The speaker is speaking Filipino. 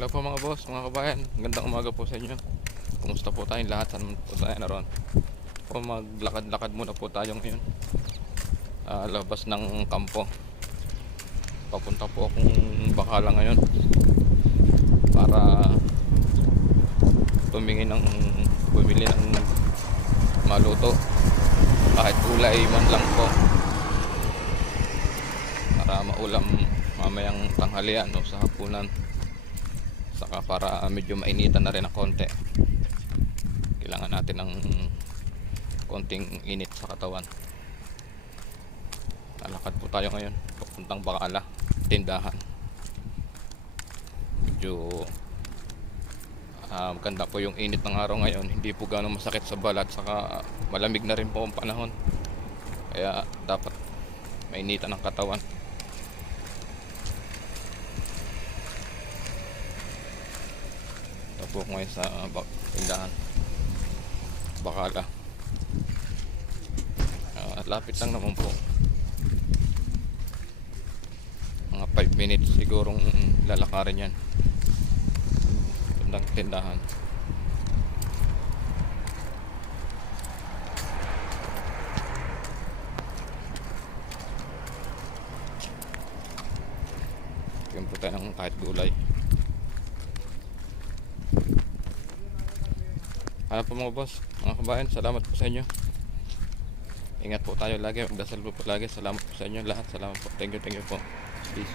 Hello po mga boss, mga kabayan. Gandang umaga po sa inyo. Kumusta po tayong lahat? Saan po tayo naroon? Po, maglakad-lakad muna po tayo ngayon. Labas ng kampo. Papunta po akong Bacala ngayon para bumili ng maluto. Kahit gulay man lang po. Para maulam mamayang tanghalian o sa hapunan. Saka para medyo mainitan na rin ng konti. Kailangan natin ng konting init sa katawan. Lalakad po tayo ngayon papuntang Bacala, tindahan. Medyo maganda po yung init ng araw ngayon. Hindi po gano'ng masakit sa balat. Saka malamig na rin po ang panahon. Kaya dapat mainitan ng katawan. Ito po ngayon sa tindahan Bacala. Lapit lang naman po. Mga 5 minutes sigurong lalakarin yan. Tandang tindahan. Tignan po tayo ng kahit gulay. Ano po mga boss, mga kabayan, salamat po sa inyo. Ingat po tayo lagi, magdasal po lagi. Salamat po sa inyo lahat. Salamat po. Thank you po. Peace.